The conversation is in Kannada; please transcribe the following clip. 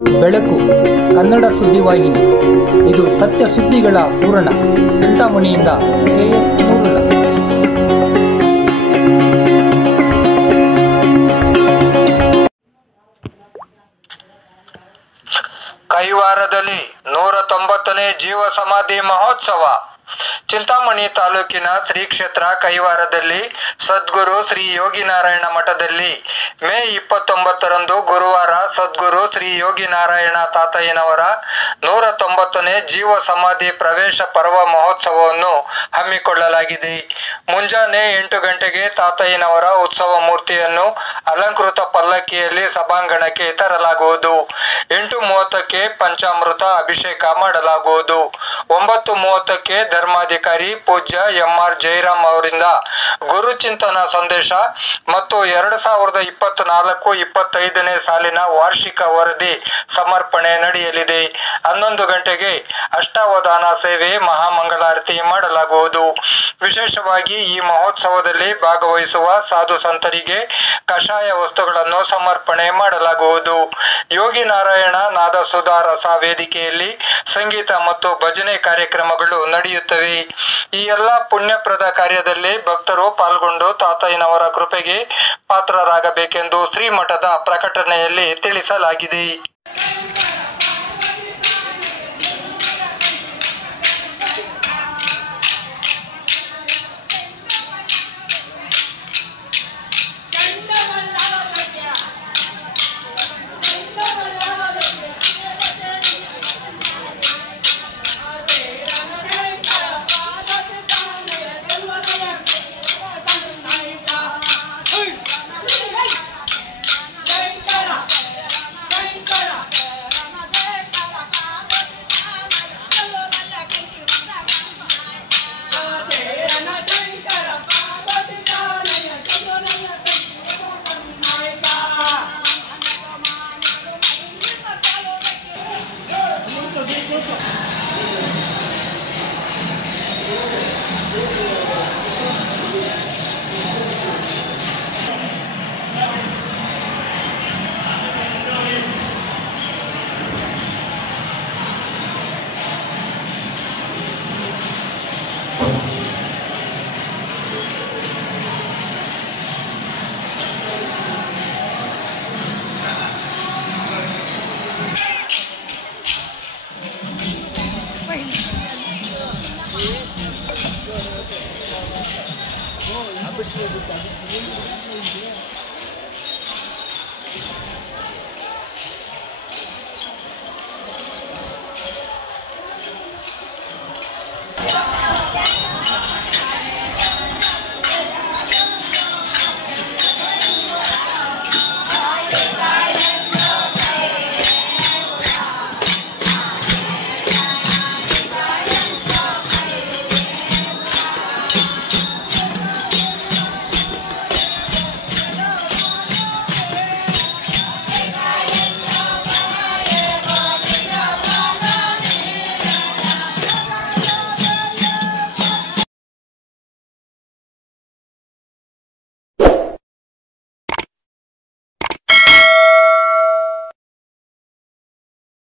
ಬೆಳಕು ಕನ್ನಡ ಸುದ್ದಿವಾಹಿನಿ. ಇದು ಸತ್ಯ ಸುದ್ದಿಗಳ ಪೂರಣ. ಚಿಂತಾಮಣಿಯಿಂದ KS ನೂರುಲ್ಲ. ಕೈವಾರದಲ್ಲಿ 190ನೇ ಜೀವ ಸಮಾಧಿ ಮಹೋತ್ಸವ. ಚಿಂತಾಮಣಿ ತಾಲೂಕಿನ ಶ್ರೀ ಕ್ಷೇತ್ರ ಕೈವಾರದಲ್ಲಿ ಸದ್ಗುರು ಶ್ರೀ ಯೋಗಿನಾರಾಯಣ ಮಠದಲ್ಲಿ ಮೇ 29ರಂದು ಗುರುವಾರ ಸದ್ಗುರು ಶ್ರೀ ಯೋಗಿನಾರಾಯಣ ತಾತಯ್ಯನವರ 190ನೇ ಜೀವ ಸಮಾಧಿ ಪ್ರವೇಶ ಪರ್ವ ಮಹೋತ್ಸವವನ್ನು ಹಮ್ಮಿಕೊಳ್ಳಲಾಗಿದೆ. ಮುಂಜಾನೆ 8 ಗಂಟೆಗೆ ತಾತಯ್ಯನವರ ಉತ್ಸವ ಮೂರ್ತಿಯನ್ನು ಅಲಂಕೃತ ಪಲ್ಲಕ್ಕಿಯಲ್ಲಿ ಸಭಾಂಗಣಕ್ಕೆ ತರಲಾಗುವುದು. 8:30ಕ್ಕೆ ಪಂಚಾಮೃತ ಅಭಿಷೇಕ ಮಾಡಲಾಗುವುದು. 9:30ಕ್ಕೆ ಧರ್ಮಾಧಿಕಾರಿ ಪೂಜ್ಯ MR ಜಯರಾಮ್ ಅವರಿಂದ ಗುರುಚಿಂತನ ಸಂದೇಶ ಮತ್ತು 2024-25ನೇ ಸಾಲಿನ ವಾರ್ಷಿಕ ವರದಿ ಸಮರ್ಪಣೆ ನಡೆಯಲಿದೆ. 11 ಗಂಟೆಗೆ ಅಷ್ಟಾವಧಾನ ಸೇವೆ ಮಹಾಮಂಗಳಾರತಿ ಮಾಡಲಾಗುವುದು. ವಿಶೇಷವಾಗಿ ಈ ಮಹೋತ್ಸವದಲ್ಲಿ ಭಾಗವಹಿಸುವ ಸಾಧು ಸಂತರಿಗೆ ಕಷಾಯ ವಸ್ತುಗಳನ್ನು ಸಮರ್ಪಣೆ ಮಾಡಲಾಗುವುದು. ಯೋಗಿನಾರಾಯಣ ನಾದ ಸುಧಾರಸ ವೇದಿಕೆಯಲ್ಲಿ ಸಂಗೀತ ಮತ್ತು ಭಜನೆ ಕಾರ್ಯಕ್ರಮಗಳು ನಡೆಯುತ್ತವೆ. ಈ ಎಲ್ಲ ಪುಣ್ಯಪ್ರದ ಕಾರ್ಯದಲ್ಲಿ ಭಕ್ತರು ಪಾಲ್ಗೊಂಡು ತಾತಯ್ಯನವರ ಕೃಪೆಗೆ ಪಾತ್ರರಾಗಬೇಕೆಂದು ಶ್ರೀಮಠದ ಪ್ರಕಟಣೆಯಲ್ಲಿ ತಿಳಿಸಲಾಗಿದೆ.